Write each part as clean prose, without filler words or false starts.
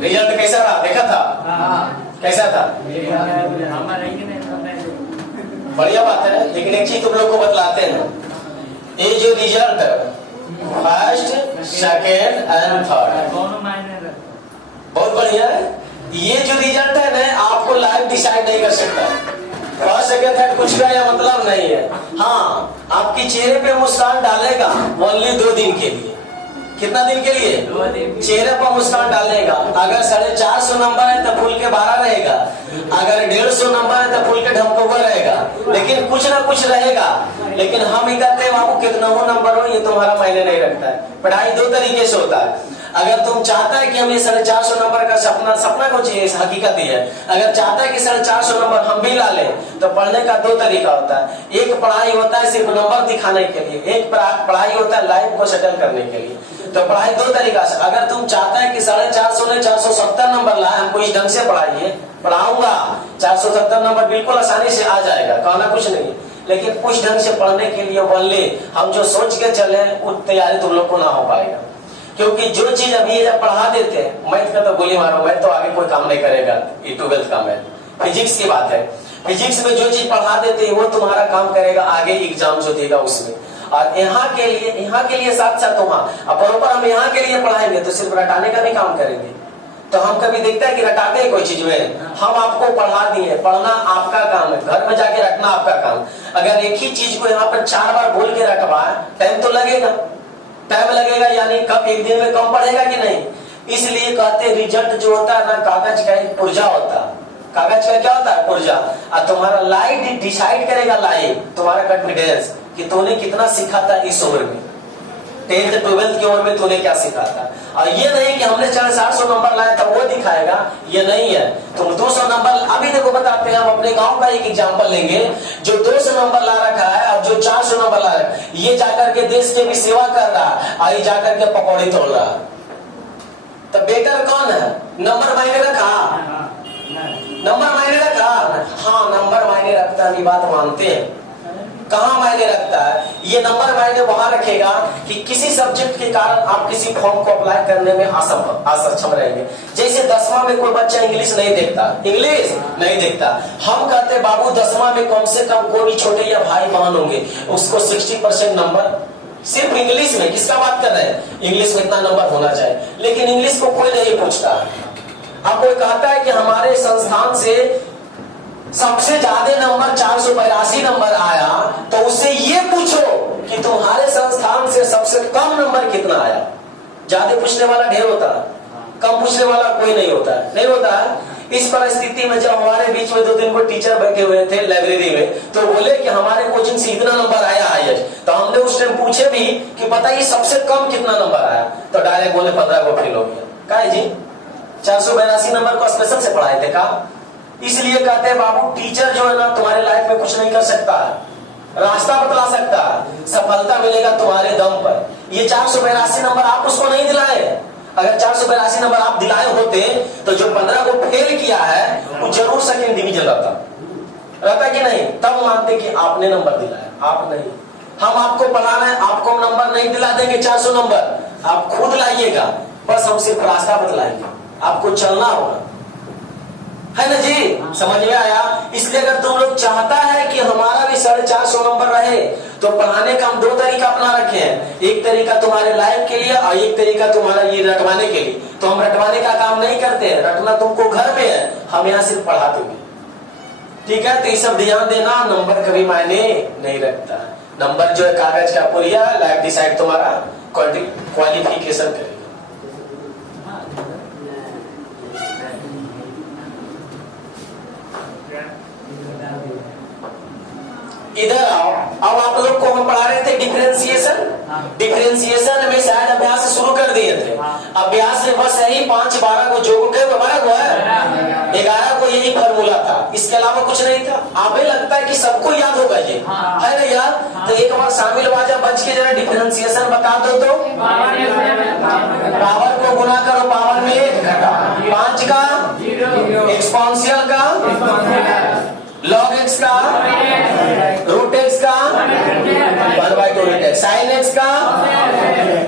Result कैसा रहा, देखा था? कैसा था? बढ़िया बात है। लेकिन एक चीज तुम लोग को बतलाते हैं, ये जो result first, second and third बहुत बढ़िया है। ये जो रिजल्ट है ना, आपको लाइफ डिसाइड नहीं कर सकता। फर्स्ट सेकेंड थर्ड कुछ का यह मतलब नहीं है। हाँ, आपकी चेहरे पे मुस्कान डालेगा ओनली 2 दिन के लिए। कितना दिन के लिए? 2 दिन। चेहरे पर मुस्कान डालेगा। अगर 450 नंबर है तो फूल के 12 रहेगा, अगर 150 नंबर है तो फूल के ढमकोगा रहेगा, लेकिन कुछ ना कुछ रहेगा। लेकिन हम ही कहते हैं बाबू कितना हो नंबर हो, ये तुम्हारा मायने नहीं रखता है। पढ़ाई 2 तरीके से होता है। अगर तुम चाहता है कि हम ये 450 नंबर का सपना को चाहिए, हकीकत ही है। अगर चाहता है कि 450 नंबर हम भी ला लें, तो पढ़ने का 2 तरीका होता है। एक पढ़ाई होता है सिर्फ नंबर दिखाने के लिए, एक पढ़ाई होता है लाइफ को सेटल करने के लिए। तो पढ़ाई 2 तरीका से। अगर तुम चाहता है कि 450 ने 470 नंबर लाए, हमको इस ढंग से पढ़ाइए, पढ़ाऊंगा 470 नंबर बिल्कुल आसानी से आ जाएगा, कहना कुछ नहीं। लेकिन उस ढंग से पढ़ने के लिए बोले हम जो सोच के चले, वो तैयारी तुम लोग को ना हो पाएगा। क्योंकि जो चीज अभी ये जब पढ़ा देते हैं, मैथ का तो गोली मारो, मैथ तो आगे कोई काम नहीं करेगा, ये 12th का मैथ। फिजिक्स की बात है, फिजिक्स में जो चीज पढ़ा देते हैं वो तुम्हारा काम करेगा आगे एग्जाम जो देगा उसमें। और यहाँ के लिए साथ साथ वहाँ प्रॉपर हम यहाँ के लिए पढ़ाएंगे तो सिर्फ रटाने का भी काम करेंगे। तो हम कभी देखते हैं कि रटाते हैं कोई चीज में, हम आपको पढ़ा दिए, पढ़ना आपका काम है, घर में जाके रटना आपका काम। अगर एक ही चीज को यहाँ पर 4 बार बोल के रटवाए, टाइम तो लगेगा, टाइम लगेगा। यानी कब एक दिन में कम पढ़ेगा कि नहीं। इसलिए कहते रिजल्ट जो होता है ना, कागज का एक पुर्जा होता है। कागज का क्या होता है? पुर्जा। और तुम्हारा लाइफ डिसाइड करेगा, लाइफ तुम्हारा कॉन्फिडेंस कि तूने कितना सीखा था इस उम्र में, 10th 12th की उम्र में तूने क्या सीखा था। और ये नहीं कि हमने 400 नंबर लाया था वो दिखाएगा, ये नहीं है। तुम 200 नंबर, अभी देखो बताते हैं, हम अपने गांव का एक एग्जांपल लेंगे। जो 200 नंबर ला रखा है और जो 400 नंबर ला रखा है, ये जाकर के देश के भी सेवा कर रहा है और ये जाकर के पकौड़ी तोड़ रहा है। तो बेटर कौन है? नंबर मायने रखा? नंबर मायने रखा? हाँ, नंबर मायने रखता है, ये बात मानते हैं। कहाँ मायने रखता है? ये नंबर मायने वहां रखेगा कि किसी सब्जेक्ट के कारण आप किसी फॉर्म को अप्लाई करने में असक्षम रहेंगे। जैसे 10वां में कोई बच्चा इंग्लिश नहीं देखता, इंग्लिश नहीं देखता, हम कहते बाबू 10वां में कम से कम कोई छोटे या भाई बहन होंगे, उसको 60% नंबर सिर्फ इंग्लिश में, किसका बात कर रहे हैं? इंग्लिश में इतना नंबर होना चाहिए। लेकिन इंग्लिश को कोई नहीं पूछता। अब कोई कहता है कि हमारे संस्थान से सबसे ज्यादा नंबर 482 नंबर आया, तो उससे ये पूछो कि तुम्हारे संस्थान से सबसे कम नंबर कितना आया। ज्यादा पूछने वाला ढेर होता है, कम पूछने वाला कोई नहीं होता है, नहीं होता है। इस परिस्थिति में जब हमारे बीच में 2-3 को टीचर बैठे हुए थे लाइब्रेरी में, तो बोले कि हमारे कोचिंग से इतना नंबर आया हाईएस्ट। तो हमने उस टाइम पूछे भी कि बताइए सबसे कम कितना नंबर आया, तो डायरेक्ट बोले 15 को फेल हो गया। काहे जी? 482 नंबर को स्पेशल से पढ़ाए थे का? इसलिए कहते हैं बाबू टीचर जो है ना तुम्हारे लाइफ में कुछ नहीं कर सकता है, रास्ता बतला सकता है, सफलता मिलेगा तुम्हारे दम पर। ये 482 नंबर आप उसको नहीं दिलाए। अगर 482 नंबर आप दिलाए होते तो जो 15 को फेल किया है वो जरूर सेकंड डिवीजन रहता कि नहीं। तब मानते कि आपने नंबर दिलाया, आप नहीं। हम आपको पढ़ाना है, आपको नंबर नहीं दिला देंगे 400 नंबर, आप खुद लाइएगा। बस हम सिर्फ रास्ता बतलाएंगे, आपको चलना होगा, है ना जी? समझ में आया? इसलिए अगर तुम लोग चाहता है कि हमारा भी 450 नंबर रहे, तो पढ़ाने का हम 2 तरीका अपना रखे हैं। एक तरीका तुम्हारे लाइफ के लिए और एक तरीका तुम्हारा ये रटवाने के लिए। तो हम रटवाने का काम नहीं करते हैं, रटना तुमको घर में है, हम यहाँ सिर्फ पढ़ाते हैं। ठीक है? तो ये सब ध्यान देना, नंबर कभी मायने नहीं रखता। नंबर जो है कागज का पुरिया, लाइफ डिसाइड तुम्हारा क्वालिफिकेशन करेगा। इधर आओ। अब आप लोग को हम पढ़ा रहे थे डिफरेंशिएशन। डिफरेंशिएशन में शायद अभ्यास शुरू कर दिए थे। अभ्यास में बस यही 5 12 को जोड़ के 12 को है 11 को यही फॉर्मूला था, इसके अलावा कुछ नहीं था। हमें लगता है कि सबको याद होगा ये, है ना यार? तो एक बार शामिल बाजा बच के जरा डिफरेंशिएशन बता दो तो। पावर को गुना करो, पावर में 1 घटा, 5 का एक्सपोनेंशियल का, लॉग एक्स का, रूट एक्स का, 1/2 रूट एक्स, साइन एक्स का,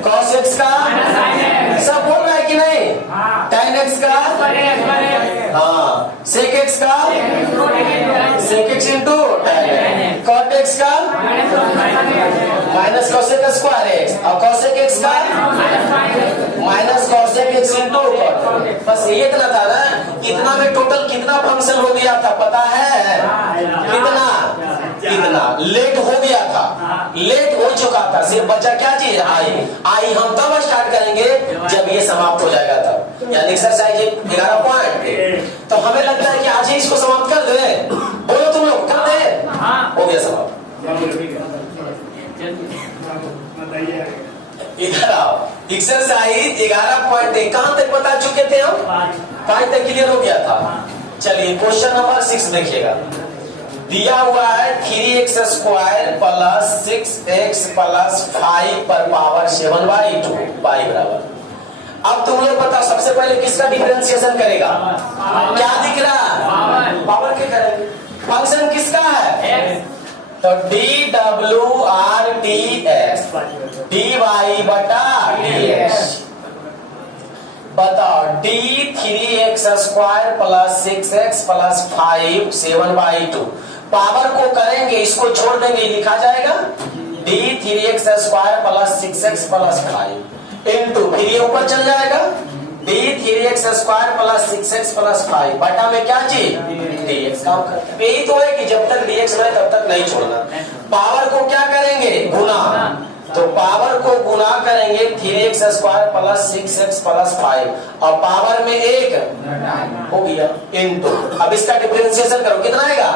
कॉस एक्स का, सब बोल रहा है कि नहीं? tan x का हाँ sec x का sec x into tan x, cot x का माइनस cosec स्क्वायर x और cosec x का minus cosec x into cot। बस ये इतना था ना, इतना में टोटल कितना फंक्शन हो गया था पता है? कितना कितना लेट हो गया था, लेट हो चुका था, सिर्फ बचा क्या चीज आई हम तब स्टार्ट करेंगे जब ये समाप्त हो जाएगा तब, यानी एक्सरसाइज 11 पॉइंट। तो हमें लगता है कि आज ही इसको समाप्त कर दे, बोलो तुम लोग कर दे, हो गया समाप्त। इधर आओ, एक्सरसाइज 11.1 कहां तक बता चुके थे हम? 5 तक क्लियर हो गया था। चलिए क्वेश्चन नंबर 6 देखिएगा, दिया हुआ है 3x square plus 6x plus 5 पर पावर 7/2 y बराबर। अब तुम लोग बताओ सबसे पहले किसका डिफरेंशिएशन करेगा? क्या दिख रहा है? पावर के करेंगे। फंक्शन किसका है? तो dWRTX dy बटा dx। बताओ d 3x square plus 6x plus 5 7/2 power को करेंगे, इसको छोड़ देंगे, लिखा जाएगा d 3x square plus 6x plus 5 into फिर ये ऊपर चल जाएगा d 3x square plus 6x plus 5 बटा में क्या चीज dx। काम करते हैं यही तो है कि जब तक dx में तब तक नहीं छोड़ना। पावर को क्या करेंगे? गुना। तो पावर को गुना करेंगे 3x square plus 6x plus 5 और पावर में 1 हो गया इंटू, अब इसका डिफरेंशिएशन करो कितना आएगा?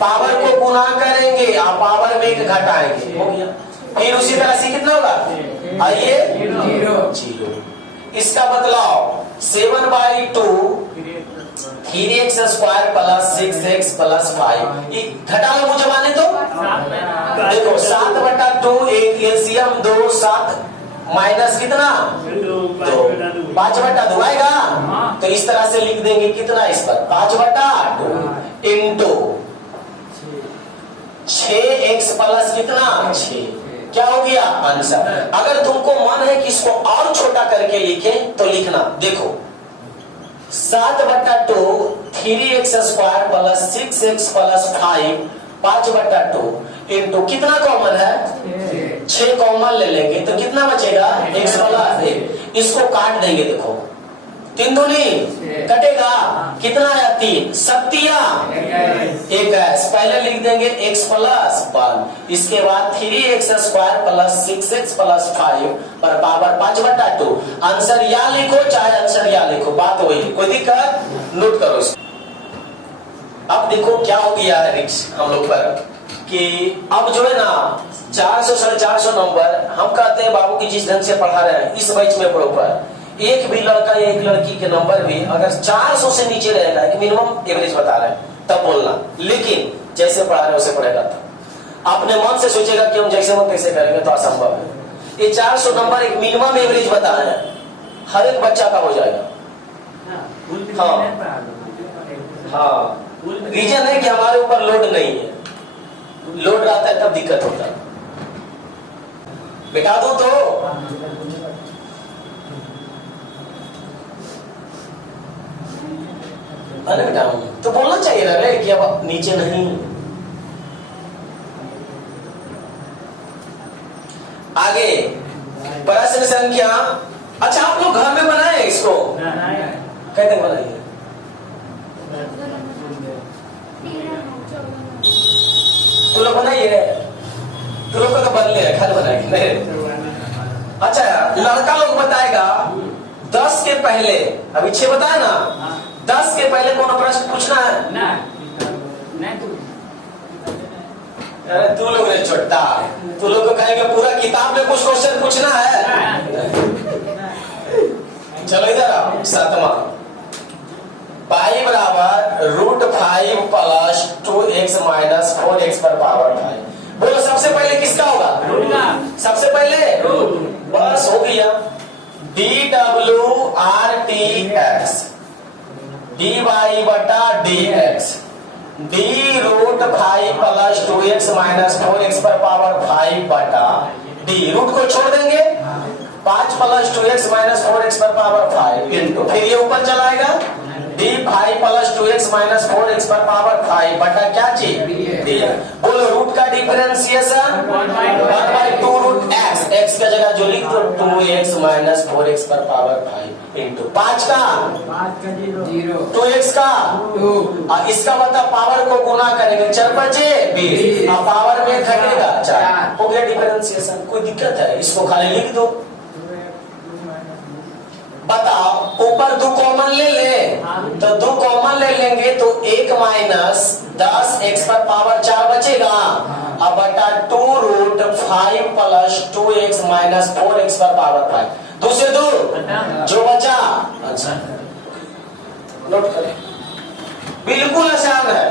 पावर को गुना करेंगे और पावर में 1 घटाएंगे, हो गया। फिर उसी तरह से कितना होगा? आइए 0। इसका बदलाव 7/2 3x square plus 6x plus 5 घटा लो मुझे माने तो देखो 7/2 एक एलसीएम 2 7 माइनस कितना 2 5/2 आएगा। तो इस तरह से लिख देंगे कितना इस पर 5/2 इंटू 6x प्लस कितना 6। क्या हो गया आंसर? अगर तुमको मन है कि इसको और छोटा करके लिखें तो लिखना, देखो 7/2 3x square plus 6x plus 5 5/2 into कितना कॉमन है 6 कॉमन ले लेंगे तो कितना बचेगा x प्लस 1। इसको काट देंगे, देखो 3 दूनी कटेगा कितना है 3 सत्तिया 21 पहले लिख देंगे x प्लस 1 इसके बाद 3x square plus 6x plus 5 पर पावर 5/2। आंसर या लिखो चाहे आंसर या लिखो, बात वही, कोई दिक्कत नोट करो इसको। अब देखो क्या हो गया है रिक्स हम लोग पर कि अब जो है ना 400 450 नंबर हम कहते हैं बाबू की जिस ढंग से पढ़ा रहे हैं इस बैच में प्रॉपर एक भी लड़का या एक लड़की के नंबर भी अगर 400 से नीचे रहेगा, एक मिनिमम एवरेज बता रहे हैं तब बोलना, लेकिन जैसे पढ़ा रहे वैसे पढ़ेगा था। अपने मन से सोचेगा कि हम जैसे हम कैसे करेंगे तो असंभव है। ये 400 नंबर एक मिनिमम एवरेज बता रहे हैं, हर एक बच्चा का हो जाएगा। हाँ रीजन है कि हमारे ऊपर लोड नहीं है, लोड रहता है तब दिक्कत होता है। बिठा दो तो अरे बेटा तो बोलना चाहिए ना कि अब नीचे नहीं। आगे प्रश्न संख्या, अच्छा आप लोग घर में बनाए इसको कहते बनाइए तो लोग बनाइए, तो लोग तो बदले घर बनाएंगे नहीं। अच्छा लड़का लोग बताएगा 10 के पहले, अभी 6 बताए ना, 10 के पहले कौन प्रश्न पूछना है? अरे तू लोग ने छोटा, तू लोग को कहेंगे पूरा किताब में कुछ क्वेश्चन पूछना है। चलो इधर आओ, 7वां पाई बराबर √5 प्लस 2x माइनस 4x पर पावर 5। बोलो सबसे पहले किसका होगा? सबसे पहले बस हो गया dWRTX dy बटा dx d√5 plus 2x minus 4x पर पावर 5 बटा d। रूट को छोड़ देंगे 5 प्लस 2x माइनस 4x पर पावर 5 इंटू, फिर ये ऊपर चलाएगा d5 plus 2x minus 4x पर पावर 5 बटा क्या चीज दिया। बोलो रूट का डिफरेंशिएशन 1/2 रूट x, x का जगह जो लिख दो 2x माइनस 4x पर पावर 5 इंटू 5 का 0 2x का 2 और इसका मतलब पावर को गुना करेंगे 4 बचे 20 और पावर में घटेगा 4, हो गया डिफरेंशिएशन। कोई दिक्कत है? इसको खाली लिख दो। बताओ ऊपर 2 कॉमन ले ले, तो 2 कॉमन ले लेंगे तो 1 माइनस 10 x पर पावर 4 बचेगा अब बटा 2 root 5 plus 2x minus 4x पर पावर 5, 2 से 2 जो बचा। अच्छा नोट करें, बिल्कुल आसान है,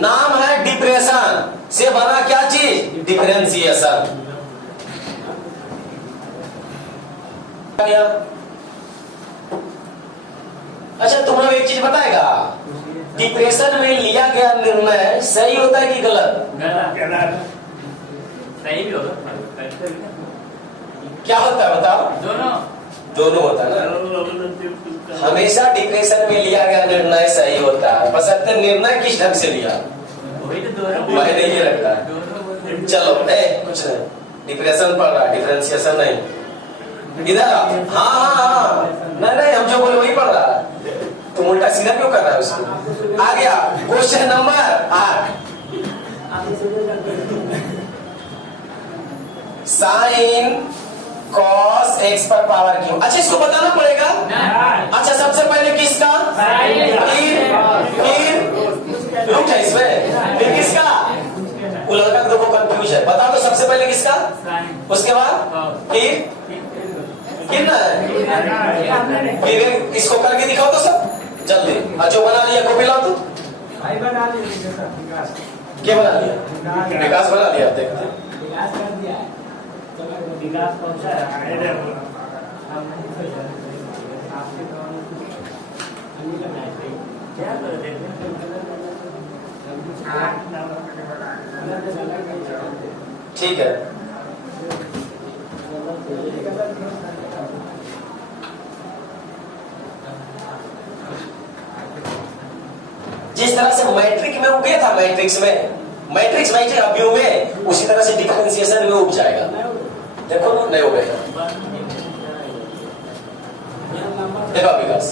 नाम है डिप्रेशन, से बना क्या चीज डिफरेंशिएशन। अच्छा तुम लोग एक चीज बताएगा, डिप्रेशन में लिया गया निर्णय सही होता है कि गलत? गलत। सही भी होगा, क्या होता है बताओ? दोनों होता है ना। हमेशा डिप्रेशन में लिया गया निर्णय सही होता है, बशर्ते निर्णय किस ढंग से लिया मैंने ये लगता है। चलो कुछ नहीं, डिप्रेशन पढ़ रहा, डिफरेंशिएशन नहीं। इधर हाँ हाँ हाँ नहीं हम जो बोले वही पढ़ रहा है, तुम उल्टा सीधा क्यों कर रहा है उसको? आ गया question number 8, sine cos x पर पावर क्यू। अच्छा इसको बताना पड़ेगा। अच्छा सबसे पहले किसका, फिर रुक जाए इसमें, फिर किसका? वो लड़का देखो कंफ्यूज है, बता दो सबसे पहले किसका, उसके बाद फिर कितना है, फिर इसको करके दिखाओ तो सब जल्दी। जो बना लिया कॉपी लाओ तो, क्या बना लिया? विकास बना लिया, देखते विकास पहुंचा है। ठीक है। जिस तरह से मैट्रिक में उग गया था, मैट्रिक्स अभी उगे, उसी तरह से डिफरेंशिएशन में उग जाएगा। देखो ना नहीं हो गया, देखो विकास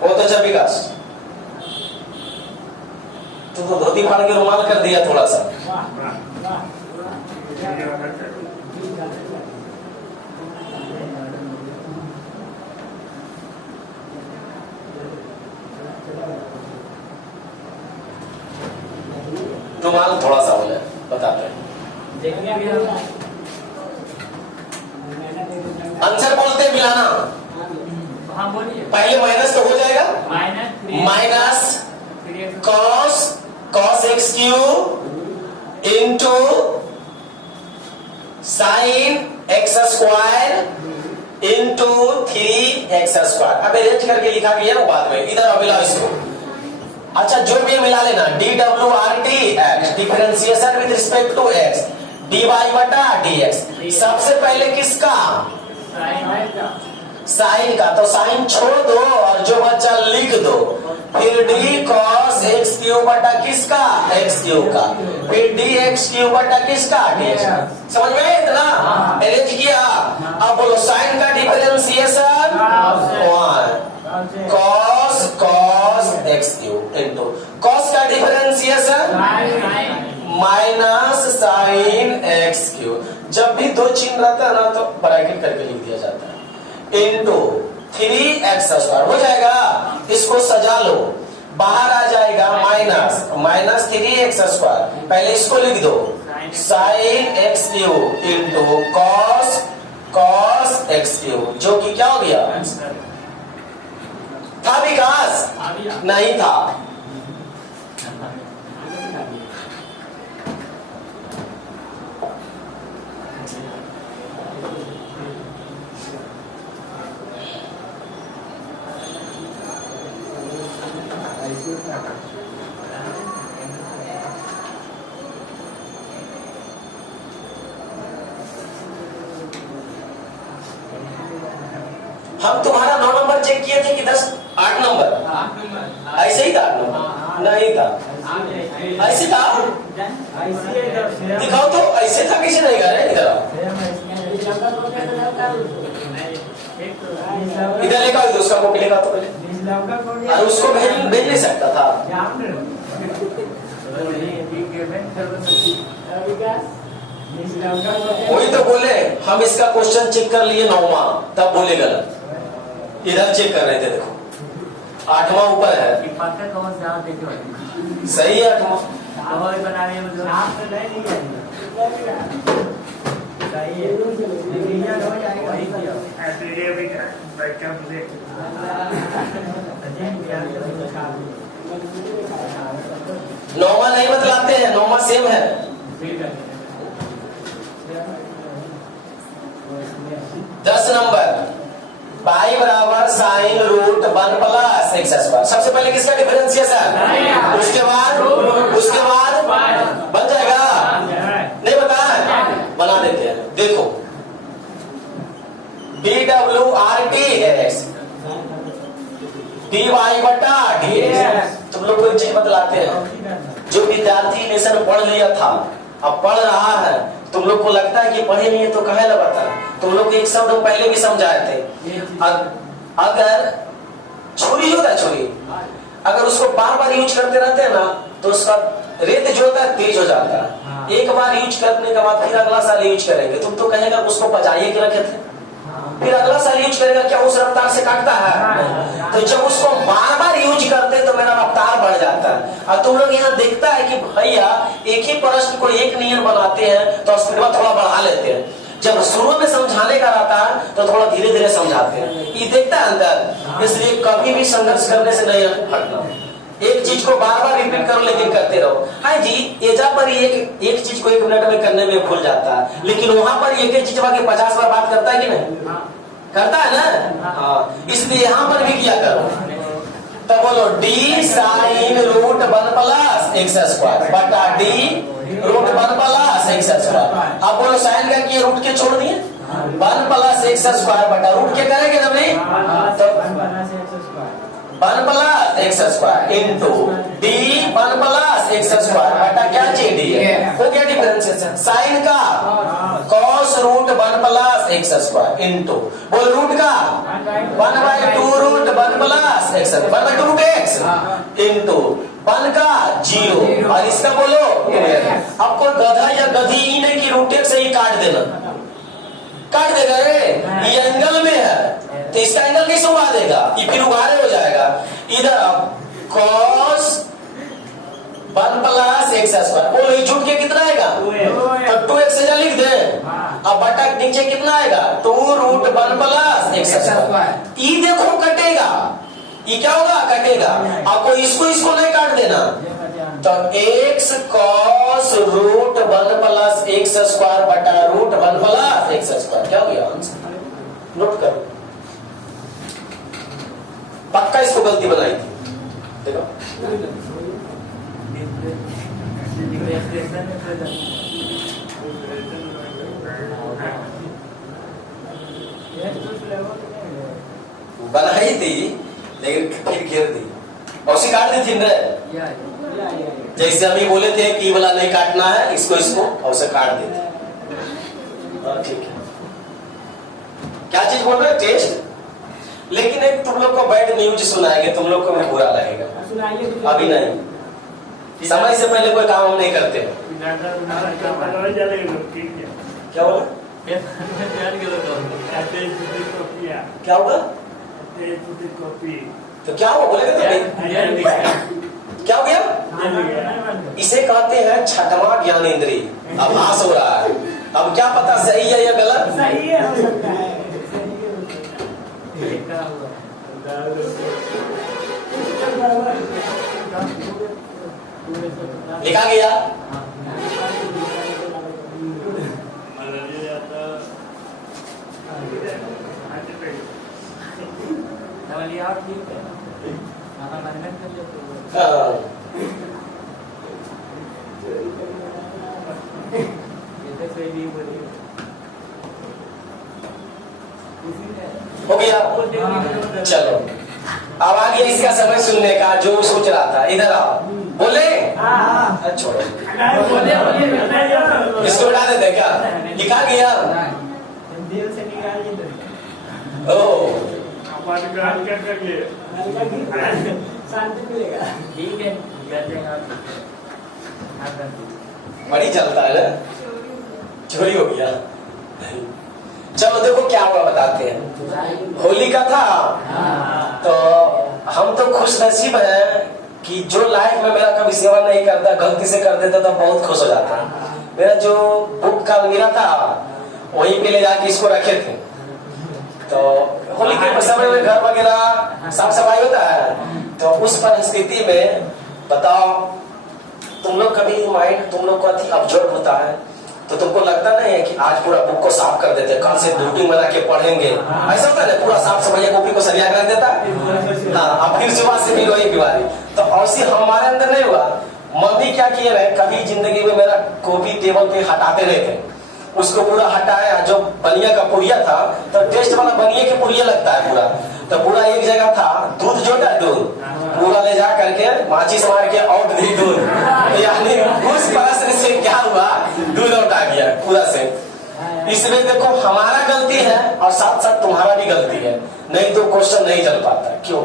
बहुत अच्छा विकास, तो धोती फाड़ के रुमाल कर दिया थोड़ा सा। रुमाल थोड़ा सा बोले बताते हैं, आंसर बोलते हैं मिलाना। पहले माइनस तो हो जाएगा, minus cos x cube into sine x square into 3x square. अब अरेंज करके लिखा गया ना बाद में, इधर अब मिलाओ इसको। अच्छा जो भी मिला लेना, DWRT differentiation with respect to x, dy बटा dx। सबसे पहले किसका, साइन का, तो साइन छोड़ दो और जो बच्चा लिख दो, फिर d cos x क्यूब बटा किसका, x क्यूब का, फिर dx क्यूब बटा किसका, dx। समझ में इतना अरेंज किया। अब बोलो साइन का differentiation 1 cos x cube into cos का differentiation minus sine x cube. जब भी दो चिन्ह रहता है ना तो ब्रैकेट करके लिख दिया जाता है, इंटू 3x स्क्वायर हो जाएगा। इसको सजा लो, बाहर आ जाएगा माइनस 3x स्क्वायर। पहले इसको लिख दो, sine x cube into cos x cube, जो कि क्या हो गया, था विकास? नहीं था। हम तुम्हारा 9 नंबर चेक किए थे कि 8 नंबर ऐसे ही था 8 नंबर नहीं था ऐसे था दिखाओ तो ऐसे था किसी नहीं कर रहे इधर इधर लेगा उसका कॉपी लेगा तो पहले और उसको भेज नहीं सकता था वही तो बोले हम इसका क्वेश्चन चेक कर लिए 9वां तब बोले गलत इधर चेक कर रहे थे देखो 8वां ऊपर है सही है 8वां नौवां नहीं बतलाते हैं 9वां सेम है 10 नंबर पाई बराबर sine root 1 plus x square सबसे पहले किसका डिफरेंशिएशन उसके बाद बन जाएगा नहीं बताया बना देते हैं देखो DWRT dy बटा dx तुम लोग को एक चीज बतलाते हैं जो विद्यार्थी लेसन पढ़ लिया था अब पढ़ रहा है तुम लोग को लगता है कि पढ़े नहीं है तो कहे लगाता तुम लोग एक शब्द पहले भी समझाए थे अगर छुरी होता है छुरी अगर उसको बार बार यूज करते रहते हैं ना तो उसका रेत जो होता है तेज हो जाता है एक बार यूज करने के बाद फिर अगला साल यूज करेंगे तुम तो कहेगा उसको बजाइए के रखे थे फिर अगला साल यूज करेगा क्या उस रफ्तार से काटता है तो जब उसको बार बार यूज करते तो मेरा रफ्तार बढ़ जाता है और तुम लोग यहाँ देखता है कि भैया एक ही प्रश्न को एक नियम बनाते हैं तो स्पीड थोड़ा बढ़ा लेते हैं जब शुरू में समझाने का रहता है तो थोड़ा धीरे धीरे समझाते हैं ये देखता है अंदर इसलिए कभी भी संघर्ष करने से नहीं हटना एक चीज को बार बार रिपीट करो लेकिन करते रहो हाँ जी एजा पर एक चीज को 1 मिनट में करने में भूल जाता है लेकिन वहां पर एक चीज के 50 बार बात करता है कि नहीं करता है ना हाँ इसलिए यहाँ पर भी किया करो तो बोलो d sine root 1 plus x square बटा d root 1 plus x square अब बोलो साइन का किए रूट के छोड़ दिए 1 प्लस एक्स स्क्वायर बटा रूट के करेंगे ना भाई तो 1 plus x square into d 1 plus x square बटा क्या चीज डी है वो क्या डिफरेंशिएशन साइन का cos root 1 plus x square into बोल रूट का 1/2 root 1 plus x 1/2 root x into 1 का 0 और इसका बोलो आपको गधा या गधी ही नहीं कि रूट एक्स से ही काट देना काट देगा रे ये एंगल में है तो इसका एंगल कैसे उड़ा देगा ये फिर उगाड़े हो जाएगा इधर cos 1 प्लस एक्स स्क्वायर बोलो ये छूट के कितना आएगा तो 2x से लिख दे अब बटा नीचे कितना आएगा 2 रूट 1 प्लस एक्स स्क्वायर ये देखो कटेगा ये क्या होगा कटेगा आपको इसको नहीं काट देना तो x cos root 1 plus x square बटा रूट 1 प्लस एक्स स्क्वायर क्या हो गया आंसर नोट करो पक्का इसको गलती बनाई थी देखो बनाई थी लेकिन फिर घेर दी और उसे काट दी थी ना जैसे हम ही बोले थे कि वाला नहीं काटना है इसको और उसे काट देते ठीक है क्या चीज बोल रहे टेस्ट लेकिन एक तुम लोग को बैड न्यूज सुनाएंगे तुम लोग को भी बुरा लगेगा अभी नहीं समय से पहले कोई काम हम नहीं करते क्या बोला क्या होगा तो क्या हुआ बोलेगा क्या हो गया इसे कहते हैं छठवां ज्ञानेंद्रिय आभास हो रहा है अब क्या पता सही है या गलत सही है हो सकता है लिखा गया हो गया गया? चलो अब आ गया इसका समय सुनने का, जो सोच रहा था। इधर आओ, बोले छोड़ो, इसको उड़ा देते क्या? लिखा गया? ओह ठीक है, बड़ी चलता है ना, चोरी हो गया। चलो देखो क्या हुआ बताते हैं। होली का था तो हम तो खुश नसीब हैं कि जो लाइफ में मेरा कभी सेवा नहीं करता, गलती से कर देता तो बहुत खुश हो जाता। मेरा जो बुक का अलमीरा था वहीं पे ले जाके इसको रखे थे। तो होली के समय में घर वगैरह साफ सफाई होता है, तो उस परिस्थिति में बताओ तुम लोग कभी माइंड तुम लोग को अति ऑब्जर्व होता है तो तुमको लगता नहीं है कि आज पूरा बुक को साफ कर देते, कल से रूटीन बना के पढ़ेंगे, ऐसा होता है? पूरा साफ सफाई कॉपी को सरिया कर देता। हाँ, अब फिर सुबह से भी वही बीमारी। तो ऐसी हमारे अंदर नहीं हुआ। मम्मी क्या किए रहे, कभी जिंदगी में मेरा कॉपी टेबल पे हटाते नहीं थे, उसको पूरा हटाया। जो बनिया का पुड़िया था तो टेस्ट वाला बनिया के पुड़िया लगता है पूरा, तो पूरा एक जगह था। दूध जो था दूध पूरा ले जा करके माचिस मार के आउट दी दूध, यानी उस प्रश्न से क्या हुआ, दूध आउट आ गया पूरा से। इसमें देखो हमारा गलती है और साथ साथ तुम्हारा भी गलती है, नहीं तो क्वेश्चन नहीं चल पाता। क्यों?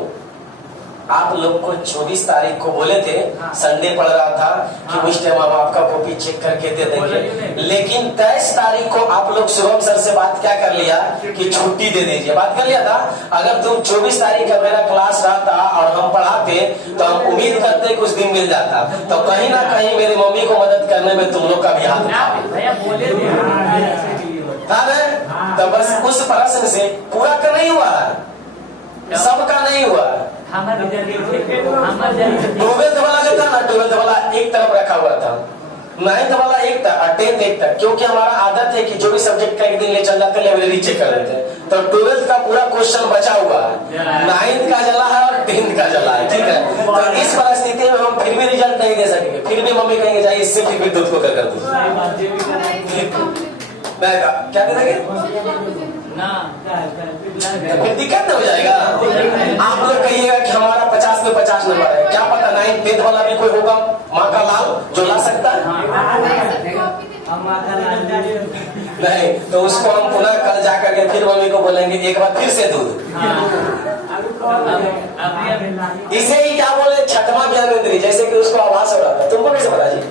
आप लोग को 24 तारीख को बोले थे, संडे पड़ रहा था कि उस टाइम हम आपका कॉपी चेक करके दे देंगे, लेकिन 23 तारीख को आप लोग शुभम सर से बात क्या कर लिया कि छुट्टी दे दीजिए, बात कर लिया था। अगर तुम 24 तारीख का मेरा क्लास रहता और हम पढ़ाते तो हम उम्मीद करते कुछ दिन मिल जाता। तो कहीं ना कहीं मेरी मम्मी को मदद करने में तुम लोग का भी हाथ था। तो बस उस प्रश्न से पूरा का नहीं हुआ, सबका नहीं हुआ। ट्वेल्थ वाला जो था ना, ट्वेल्थ वाला एक तरफ रखा हुआ था, 9th वाला एक था और 10th एक था, क्योंकि हमारा आदत है कि जो भी सब्जेक्ट का एक दिन ले चल जाते लाइब्रेरी चेक कर लेते हैं। तो 12th का पूरा क्वेश्चन बचा हुआ है, 9th का जला है और 10th का जला है, ठीक है। तो इस परिस्थिति में हम फिर भी रिजल्ट नहीं दे सकेंगे, फिर भी मम्मी कहेंगे जाइए इससे फिर भी दूध को कर दो। क्या दे देंगे तो फिर दिक्कत हो जाएगा। आप लोग कहिएगा कि हमारा 50 में 50 नंबर है, क्या पता 9th 10th वाला भी कोई होगा माँ का लाल जो ला सकता है। नहीं तो उसको हम पुनः कल जाकर के फिर मम्मी को बोलेंगे एक बार फिर से दूध। इसे ही क्या बोले, छठवां ज्ञानेंद्रिय, जैसे कि उसको आभास हो रहा था। तुमको कैसे पता जी?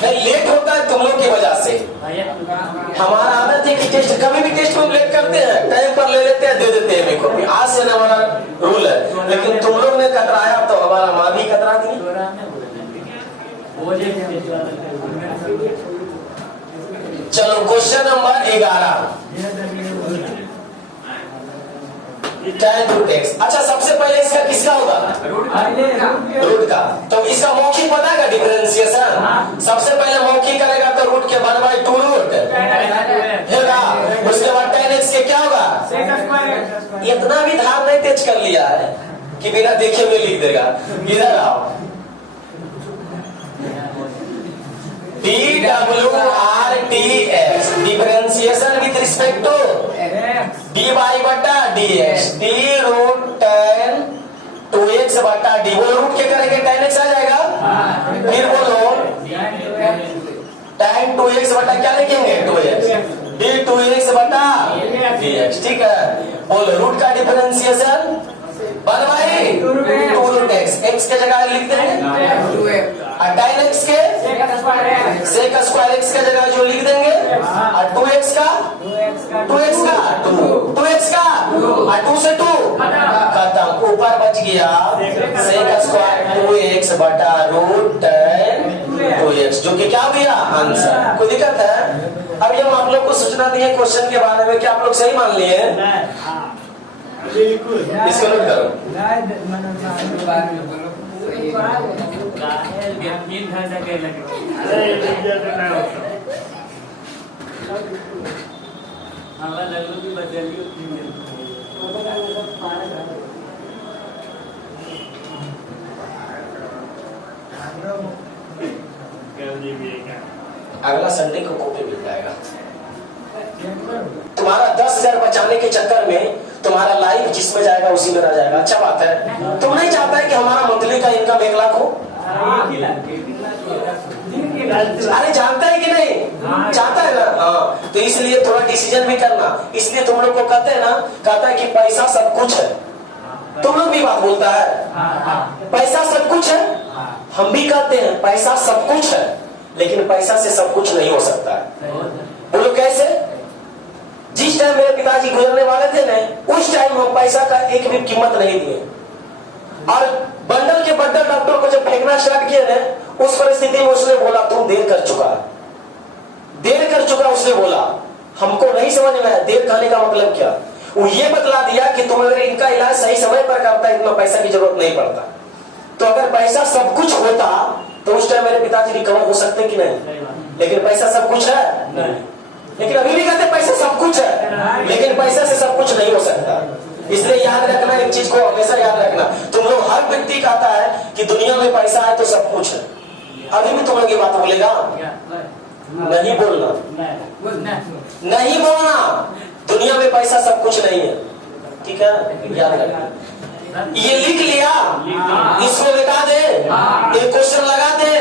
नहीं, लेट होता है तुम लोग की वजह से। हमारा आदत है कि टेस्ट कभी भी टेस्ट में लेट करते हैं, टाइम पर ले लेते हैं, दे देते हैं मेरे को भी। आज से हमारा रूल है, लेकिन तुम लोग ने कतराया तो हमारा माँ भी कतरा दी। चलो question number 11, tan root x. अच्छा सबसे पहले इसका किसका होगा? रूट का। तो इसका मौखिक पता है डिफरेंशिएशन? सबसे पहले मौखिक करेगा तो रूट के 1/2 रूट होगा, उसके बाद tan एक्स के क्या होगा? इतना भी धार नहीं तेज कर लिया है कि बिना देखे में लिख देगा। इधर आओ, DWRTX differentiation with respect to dy/dx, d root tan 2x बटा d। वो रूट के करेंगे tan x आ जाएगा। फिर बोलो tan 2x बटा क्या लिखेंगे? 2x, d 2x बटा dx, ठीक है। बोलो रूट का डिफरेंशिएशन 1/2 रूट x, x के जगह लिख देंगे और tan x के sec स्क्वायर x के जगह जो लिख देंगे और 2x का 2x का और 2 से 2 खत्म। ऊपर बच गया sec स्क्वायर 2x बटा रूट tan 2x, जो कि क्या हो गया आंसर। कोई दिक्कत है? अब हम आप लोग को सूचना दिए क्वेश्चन के बारे में, क्या आप लोग सही मान लिए? इसको नोट करो। अगला संडे को कॉपी मिल जाएगा। तुम्हारा 10,000 बचाने के चक्कर में तुम्हारा लाइफ जिसमें जाएगा उसी में रह जाएगा। अच्छा बात है, तुम नहीं चाहता है कि हमारा मंथली का इनकम 1 लाख हो? अरे जानता है कि नहीं? चाहता है ना? हाँ, तो इसलिए थोड़ा डिसीजन भी करना। इसलिए तुम लोग को कहते हैं ना, कहता है कि पैसा सब कुछ है। तुम लोग भी बात बोलता है पैसा सब कुछ है, हम भी कहते हैं पैसा सब कुछ है, लेकिन पैसा से सब कुछ नहीं हो सकता है। बोलो कैसे? जिस टाइम मेरे पिताजी गुजरने वाले थे ना, उस टाइम हम पैसा का एक भी कीमत नहीं दिए, और बंडल के बंडल डॉक्टर को जब फेंकना स्टार्ट किया ना, उस परिस्थिति में उसने बोला तुम देर कर चुका, देर कर चुका। उसने बोला हमको नहीं समझ में आया देर कहने का मतलब क्या। वो ये बतला दिया कि तुम अगर इनका इलाज सही समय पर करता इतना पैसा की जरूरत नहीं पड़ता। तो अगर पैसा सब कुछ होता तो उस टाइम मेरे पिताजी रिकवर हो सकते कि नहीं? लेकिन पैसा सब कुछ है नहीं। लेकिन अभी भी कहते पैसा सब कुछ है, लेकिन पैसा से सब कुछ नहीं हो सकता। इसलिए याद रखना, एक चीज को हमेशा याद रखना, तुम लोग हर व्यक्ति कहता है कि दुनिया में पैसा है तो सब कुछ है। अभी भी तुम लोग ये बात बोलेगा? नहीं बोलना, नहीं बोलना। दुनिया में पैसा सब कुछ नहीं है, ठीक है? याद रखना। ये लिख लिया, इसको मिटा दे, एक क्वेश्चन लगा दे,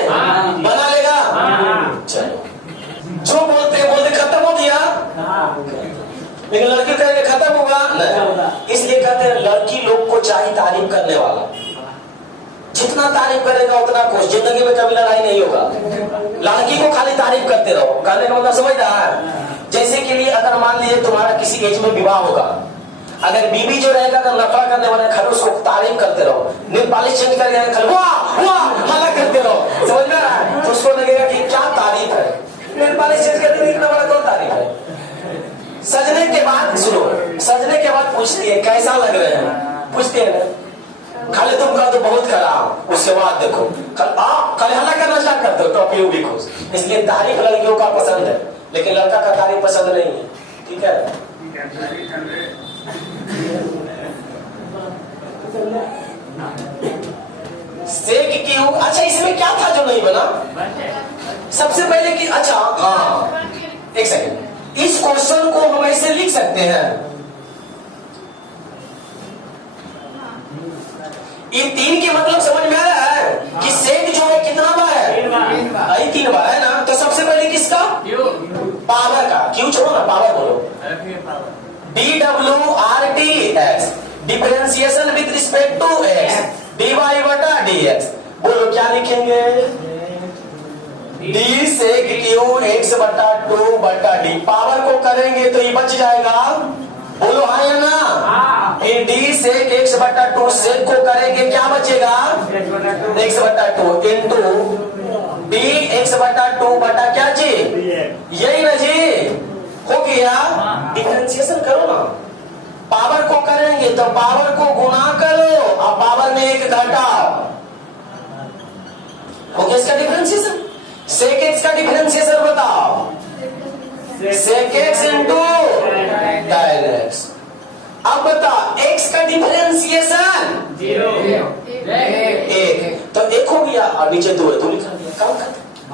बना लेगा। चलो, जो बोलते खत्म हो गया। लेकिन लड़की कहेंगे खत्म होगा नहीं। इसलिए कहते हैं लड़की लोग को चाहिए तारीफ करने वाला। जितना तारीफ करेगा उतना खुश, जिंदगी में कभी लड़ाई नहीं होगा। लड़की को खाली तारीफ करते रहो, कहने का मतलब समझ रहा है? जैसे के लिए अगर मान लीजिए तुम्हारा किसी एज में विवाह होगा, अगर बीबी जो रहेगा अगर नफा करने वाले खड़े उसको तारीफ करते रहो, नेल पॉलिश चेंज कर खड़े वाह वाह हल्ला करते रहो, समझ में आ रहा है? तो उसको लगेगा कि क्या तारीफ है, नेल पॉलिश चेंज करने में इतना बड़ा कौन तारीफ है। सजने के बाद सुनो, सजने के बाद पूछती है कैसा लग रहे हैं, पूछती है ना, खाली तुम कह दो बहुत खराब, उसके बाद देखो खाली हल्ला करना स्टार्ट करते हो, टॉपी भी खुश। इसलिए तारीफ लड़कियों का पसंद है, लेकिन लड़का का तारीफ पसंद नहीं है, ठीक है? सेक क्यों? अच्छा, इसमें क्या था जो नहीं बना? सबसे पहले कि अच्छा हाँ, एक सेकंड, इस क्वेश्चन को हम ऐसे लिख सकते हैं, ये 3 के मतलब समझ में आ रहा है कि सेक जो है कितना बार है? 3 बार है ना। तो सबसे पहले किसका? पावर का। क्यों छोड़ो ना, पावर बोलो। DWRTX, differentiation with respect to x, dy बटा dx। बोलो क्या लिखेंगे? d सेक q x बटा 2 बटा d। पावर को करेंगे तो ये बच जाएगा, बोलो हाँ या ना? d सेक x बटा 2 सेक को करेंगे क्या बचेगा? x बटा 2 इंटू d x बटा 2 बटा क्या जी? यही ना जी, हो गया। डिफरेंशिएशन करो ना, पावर को करेंगे तो पावर को गुना करो और पावर में 1 घटाओ, हो गया इसका डिफरेंशिएशन। सेक एक्स का डिफरेंशिएशन बताओ, sec x into tan x। अब बताओ x का डिफरेंशिएशन 1, तो 1 हो गया और नीचे 2 है, 2 लिखा दिया, काम खत्म।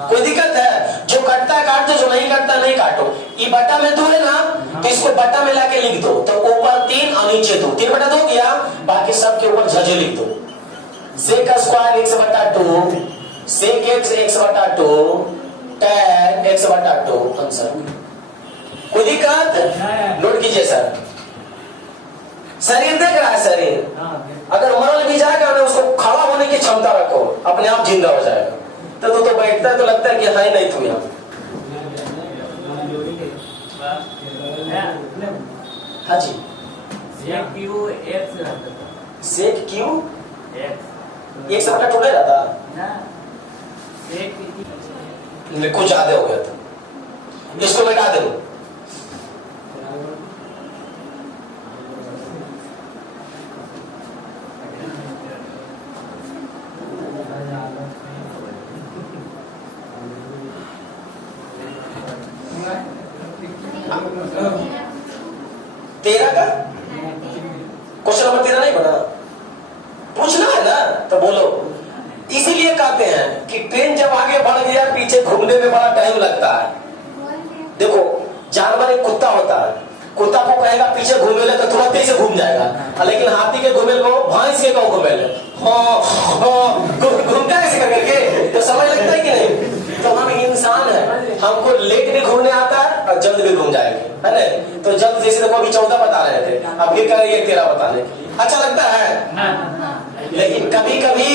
कोई दिक्कत है? जो कटता है काट दो, जो नहीं कटता नहीं काटो। ये बटा में 2 है ना, तो इसको बटा में लाके लिख दो, तो ऊपर 3 और नीचे 2, 3 बटा 2 गया, बाकी सब के ऊपर झजे लिख दो। सेक का स्क्वायर x बटा 2, सेक x बटा 2, tan x बटा 2, आंसर। कोई दिक्कत? नोट कीजिए सर, शरीर देख रहा है, शरीर अगर मरल भी जाएगा ना, उसको खड़ा होने की क्षमता रखो, अपने आप जिंदा हो जाएगा। तो बैठता है तो लगता है कि है नहीं तू यहाँ। हाँ जी, सेक क्यू एक बटा 2 नहीं रहता, कुछ ज्यादा हो गया था, इसको मिटा दो। तेरह का क्वेश्चन नंबर 13 नहीं बना, पूछना है ना तो बोलो। इसीलिए कहते हैं कि ट्रेन जब आगे बढ़ गया पीछे घूमने में बड़ा टाइम लगता है। देखो जानवर एक कुत्ता होता है, कुत्ता को कहेगा पीछे घूमेले तो तुरंत ही से घूम जाएगा, लेकिन हाथी के घूमेल को भैंस के को घूमेले घूमता है ऐसे करके, तो समय लगता है कि नहीं। तो हम इंसान है, हमको लेट भी घूमने आता है और जल्द भी घूम जाएंगे, है ना। तो जल्द जैसे देखो अभी 14 बता रहे थे, अब फिर कह रही है 13 बताने के लिए, अच्छा लगता है। लेकिन कभी कभी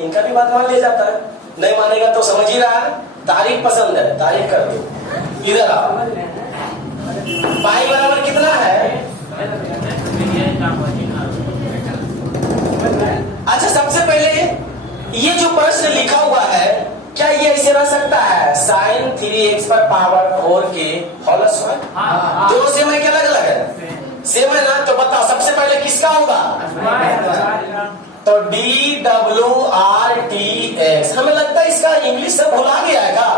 इनका भी बात मान लिया जाता है, नहीं मानेगा तो समझ ही रहा है। तारीफ पसंद है, तारीफ कर दो। इधर आओ, पाई बराबर कितना है? अच्छा सबसे पहले ये जो प्रश्न लिखा हुआ है, क्या ये ऐसे रह सकता है? sin 3x पर पावर 4 के होल स्क्वायर। दो सेम है क्या अलग अलग है? सेम है ना। तो बताओ सबसे पहले किसका होगा? तो DWRTX। हमें लगता है इसका इंग्लिश से भुला गया है का?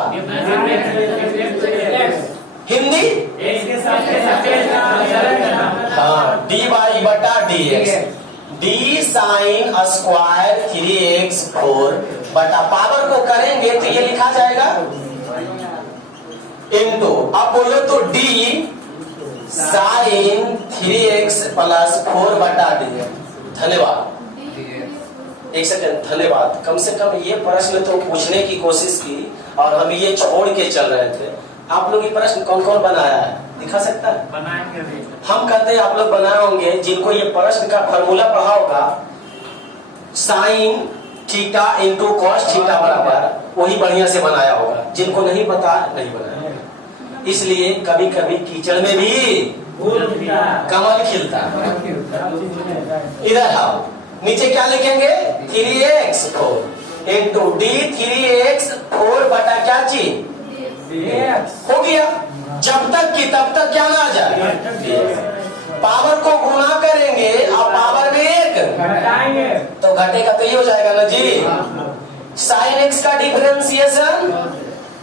हिंदी हाँ, dy/dx d sin square 3x 4 बटा पावर को करेंगे तो ये लिखा जाएगा इनटू, अब बोलो तो d sin 3x प्लस 4 बटा dx। धन्यवाद, एक सेकंड, धन्यवाद। कम से कम ये प्रश्न तो पूछने की कोशिश की और हम ये छोड़ के चल रहे थे। आप लोग ये प्रश्न कौन कौन बनाया है, दिखा सकता है? बनाएंगे। हम कहते हैं आप लोग बनाए होंगे, जिनको ये प्रश्न का फॉर्मूला पढ़ा होगा, sine theta into cos theta बराबर, वही बढ़िया से बनाया होगा। जिनको नहीं पता नहीं बनाया, इसलिए कभी कभी कीचड़ में भी कमल खिलता। इधर आओ, नीचे क्या लिखेंगे? 3x 4 इंटू डी 3x 4 बटा क्या चीज हो गया। जब तक कि तब तक क्या ना आ जाए, पावर को गुणा करेंगे और पावर में एक घटाएंगे तो घटेगा तो ये हो जाएगा ना जी। साइन x का डिफरेंशिएशन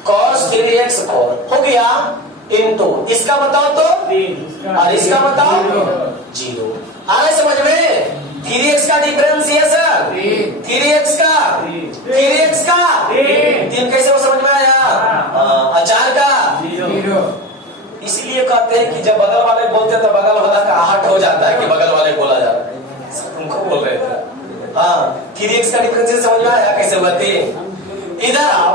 cos 3x 4 हो गया इनटू इसका बताओ तो और इसका बताओ 0। आ रहा समझ में? 3x का डिफरेंशिएशन 3x का 3 कैसे वो समझ में आया? अचार का 0। इसलिए कहते हैं कि जब बगल वाले बोलते हैं तो बगल वाला का आहट हो जाता है कि बगल वाले बोला जा रहा है। तुमको बोल रहे थे हाँ। 3x का डिफरेंशिएशन समझ में आया कैसे होती? इधर आओ,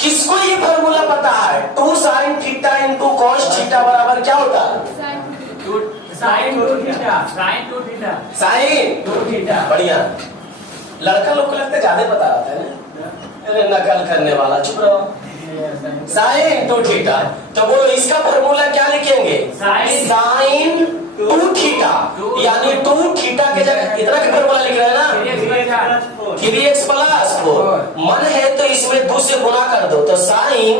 किसको ये फॉर्मूला पता है? 2 sin theta into cos theta बराबर क्या होता है? Sine 2 theta. बढ़िया, लड़का लोग को लगता है ज्यादा पता रहता है ना, अरे नकल करने वाला, चुप रहो। साइन 2 थीटा, तो बोलो इसका फॉर्मूला क्या लिखेंगे? साइन 2 थीटा, यानी 2 थीटा के जगह इतना का फॉर्मूला लिख रहे हैं ना, 3x प्लस 4। मन है तो इसमें 2 से गुना कर दो तो साइन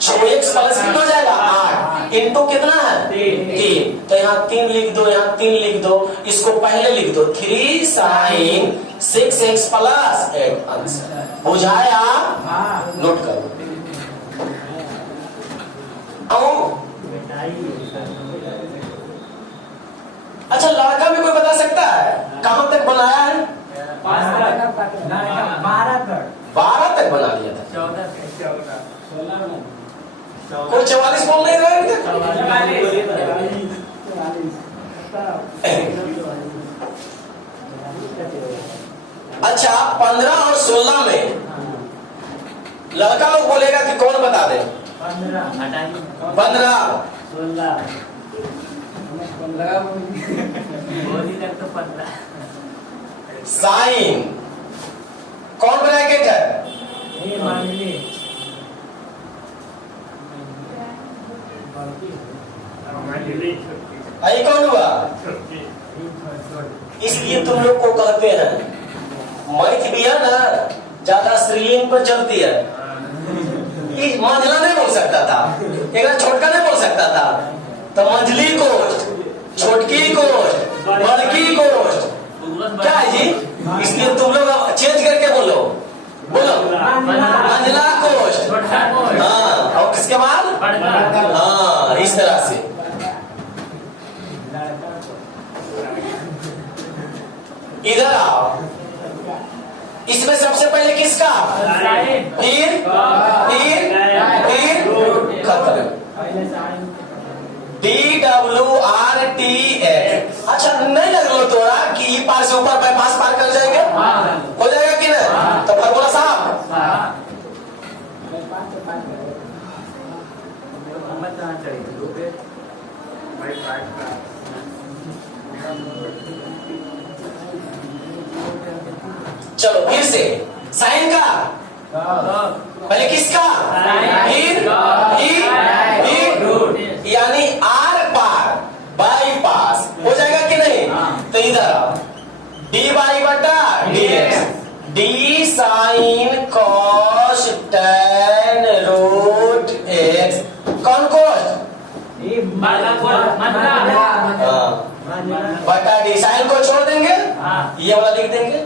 6x प्लस कितना हो जाएगा? 8 इंटू कितना है? 3। तो यहाँ 3 लिख दो, यहाँ 3 लिख दो, इसको पहले लिख दो 3 साइन 6x प्लस 8। आंसर बुझाया? नोट करो। अच्छा लड़का में कोई बता सकता है कहां तक बनाया है? 12 तक बना लिया था। 14 कोई 44 बोल नहीं रहा है? अच्छा 15 और 16 में लड़का लोग बोलेगा कि कौन बता दे? 15 साइन कौन ब्रैकेट है? आई कौन हुआ? इसलिए तुम लोग को कहते हैं मैथ भी है ना ज्यादा स्त्रीलिंग पर चलती है। मंझला नहीं बोल सकता था, एक छोटका नहीं बोल सकता था, तो मंझली कोष्ठ, छोटकी कोष्ठ, बड़की कोष्ठ, क्या है जी? इसलिए तुम लोग चेंज करके बोलो मंझला कोष्ठ। हाँ, और किसके बाद? हाँ, इस तरह से। इधर आओ, इसमें सबसे पहले किसका, फिर खत्म। DWRTX। अच्छा नहीं लग लो तोरा कि ई पार से ऊपर बाईपास पार कर जाएंगे, हो जाएगा कि नहीं? तो फार्मूला साहब चलो फिर से साइन का पहले किसका, फिर यानी आर पार बाईपास हो जाएगा कि नहीं? तो इधर आओ, डी वाई बटा d x, d sine cos tan root x, कौन कोस बटा डी, साइन को छोड़ देंगे, ये वाला लिख देंगे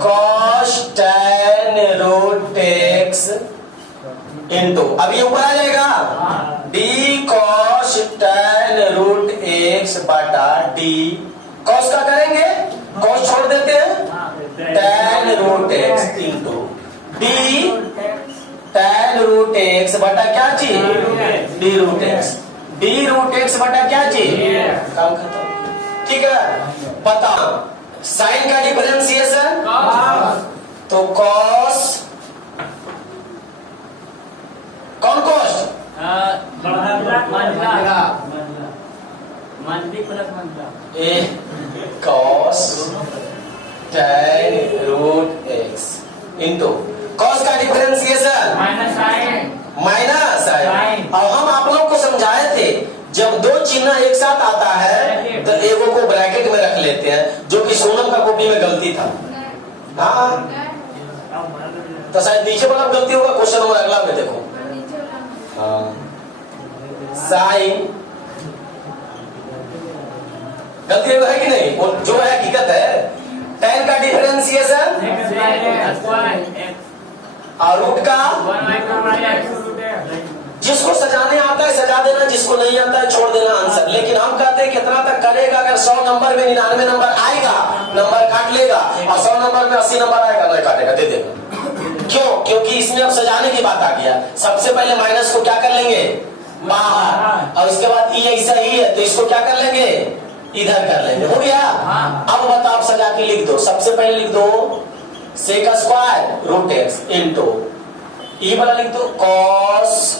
cos tan root x into, अब ये ऊपर आ जाएगा d cos tan root x बटा डी, कॉस का करेंगे, कॉस छोड़ देते हैं, tan root x into d tan root x बटा क्या चीज, d root x, d root x बटा क्या चीज, काम खत्म। ठीक है, बताओ साइन का डिफरेंशिएशन, तो कॉस, कौन cos, cos tan root x into cos का डिफरेंशिएशन माइनस साइन। अब हम आप लोग को समझाए थे जब दो चिन्ह एक साथ आता है तो एगो को ब्रैकेट में रख लेते हैं, जो कि सोनम का कॉपी में गलती था। हाँ तो शायद नीचे वाला गलती होगा, क्वेश्चन नंबर अगला में देखो। हाँ साइन गलती है कि नहीं, वो जो है हकीकत है, tan का डिफरेंशिएशन और रूट का, जिसको सजाने आता है सजा देना, जिसको नहीं आता है छोड़ देना आंसर। लेकिन हम कहते हैं कितना तक करेगा, अगर 100 नंबर में 99 नंबर आएगा नंबर काट लेगा, और 100 नंबर में 80 नंबर आएगा नहीं काटेगा, दे देगा। क्यों? क्योंकि इसमें अब सजाने की बात आ गया। सबसे पहले माइनस को क्या कर लेंगे, बाहर, और उसके बाद ई ऐसा ही है तो इसको क्या कर लेंगे, इधर कर लेंगे, हो गया। अब बताओ सजा के लिख दो, सबसे पहले लिख दो sec square root x into e वाला लिख दो कॉस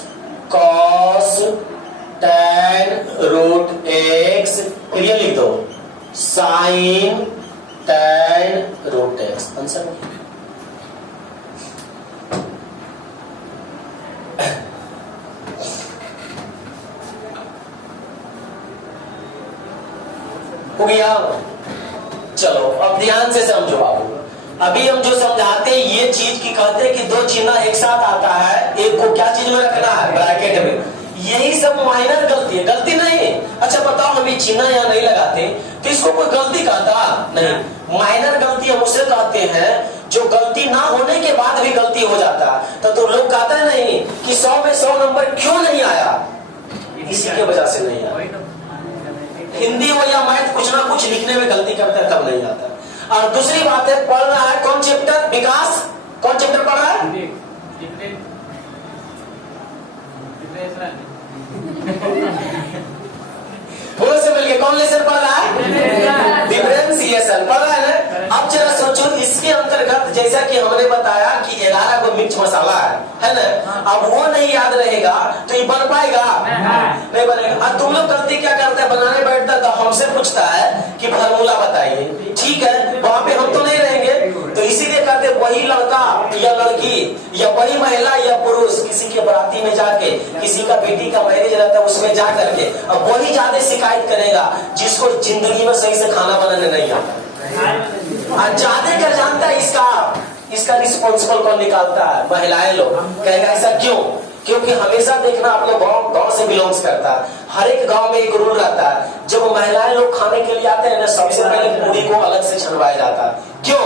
tan रूट एक्स, फिर ये लिख दो sine tan root x. Answer हो गया। चलो अब ध्यान से समझो बाबू, अभी हम जो समझाते हैं ये चीज की कहते हैं कि दो चिन्ह एक साथ आता है, एक को क्या चीज में रखना है, ब्रैकेट में। यही सब माइनर गलती है, गलती नहीं है। अच्छा बताओ हम ये चिन्ह यहाँ नहीं लगाते तो इसको कोई गलती कहता नहीं। माइनर गलती हम उसे कहते हैं जो गलती ना होने के बाद भी गलती हो जाता है। तो लोग कहते हैं नहीं कि 100 में 100 नंबर क्यों नहीं आया, इसी की वजह से नहीं आया। हिंदी हो या मैथ कुछ ना कुछ लिखने में गलती करते हैं तब नहीं आता। और दूसरी बात है, पढ़ रहा है कौन चैप्टर, विकास कौन चैप्टर पढ़ रहा है, बोलो से मिलके कौन लेसन पढ़ रहा है, डिफरेंशिएशन पढ़ रहा है ना। अब जरा सोचो इसके अंतर्गत, जैसा कि हमने बताया कि 11 को मिर्च मसाला है ना, अब वो नहीं याद रहेगा तो ये बन पाएगा नहीं बनेगा। और तुम लोग गलती क्या करते हैं, बनाने बैठता तो हमसे पूछता है कि फार्मूला बताइए, ठीक है वहां पे हम तो नहीं रहेंगे, तो इसीलिए कहते वही लड़का या लड़की या वही महिला या पुरुष किसी के बराती में जाके, किसी का बेटी का मैरिज रहता है उसमें जा करके, अब वही ज्यादा शिकायत करेगा जिसको जिंदगी में सही से खाना बनाने नहीं आता। ज्यादा क्या जानता है इसका रिस्पॉन्सिबल कौन निकालता है, महिलाएं लोग। कहेगा ऐसा क्यों, क्योंकि हमेशा देखना आप लोग गांव से बिलोंग्स करता है, हर एक गांव में एक रूल रहता है, जब महिलाएं लोग खाने के लिए आते हैं ना सबसे पहले पूरी को अलग से छनवाया जाता है। क्यों?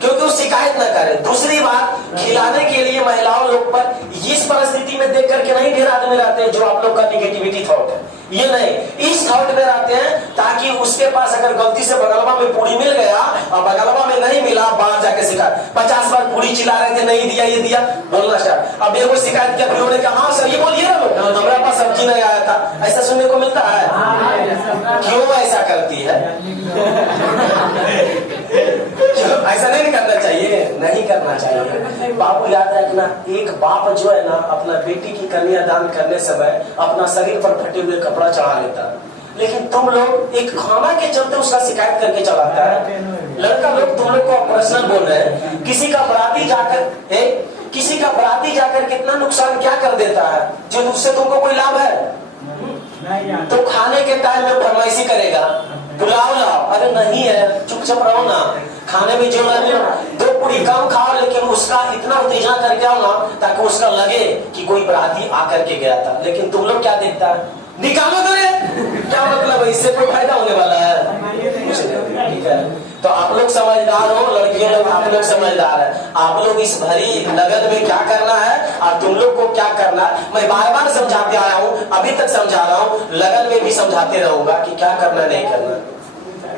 क्योंकि वो शिकायत न करे। दूसरी बात, खिलाने के लिए महिलाओं लोग पर इस परिस्थिति में देख करके नहीं ढेर आदमी रहते हैं जो आप लोग का निगेटिविटी थॉट है, ये नहीं, इस थॉट में रहते हैं ताकि उसके पास अगर गलती से बगलवा में पूरी मिल गया और बगलवा में नहीं मिला, बाहर जाके शिकायत, 50 बार पूरी चिल्ला रहे थे नहीं दिया, ये दिया, बोलना स्टार्ट। अब एक शिकायत किया, उन्होंने कहा हाँ सर ये बोलिए ना, हमारे पास सब्जी नहीं आया था, ऐसा सुनने को मिलता है। क्यों ऐसा करती है? ऐसा नहीं करना चाहिए, नहीं करना चाहिए। बाबू याद रखना, एक बाप जो है ना अपना बेटी की कन्यादान करने समय अपना शरीर पर फटे हुए कपड़ा चढ़ा लेता है, लेकिन तुम लोग एक खाना के चलते उसका शिकायत करके चलाता है। लड़का लोग तुम लोग को पर्सनल बोल रहे हैं, किसी का बराती जाकर कितना नुकसान क्या कर देता है, जो उससे तुमको कोई लाभ है? तो खाने के टाइम में फरमाइशी करेगा, पुलाव लाओ, अरे नहीं है चुपचाप रहो ना, खाने में जो लगे 2 पूरी कम खाओ, लेकिन उसका इतना उत्तेजना करके आओ ना ताकि उसका लगे कि कोई बराती आकर के गया था। लेकिन तुम लोग क्या देखता है, निकालो तो रे, क्या मतलब है, इससे कोई फायदा होने वाला है? ठीक है, तो आप लोग समझदार हो, लड़कियों लोग आप लोग समझदार है, आप लोग इस भरी लगन में क्या करना है और तुम लोग को क्या करना है, मैं बार बार समझाते आया हूँ, अभी तक समझा रहा हूँ, लगन में भी समझाते रहूंगा कि क्या करना नहीं करना।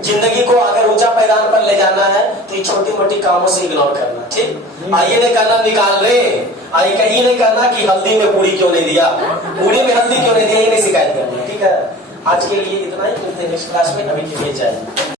जिंदगी को अगर ऊंचा पैदान पर ले जाना है तो ये छोटी मोटी कामों से इग्नोर करना, ठीक? आइए नहीं करना निकाल रहे, आइए कहीं नहीं करना कि हल्दी में पूरी क्यों नहीं दिया, पूरी में हल्दी क्यों नहीं दिया, ये नहीं शिकायत करना, ठीक है? आज के लिए इतना ही, मिलते हैं नेक्स्ट क्लास में, अभी के लिए जय।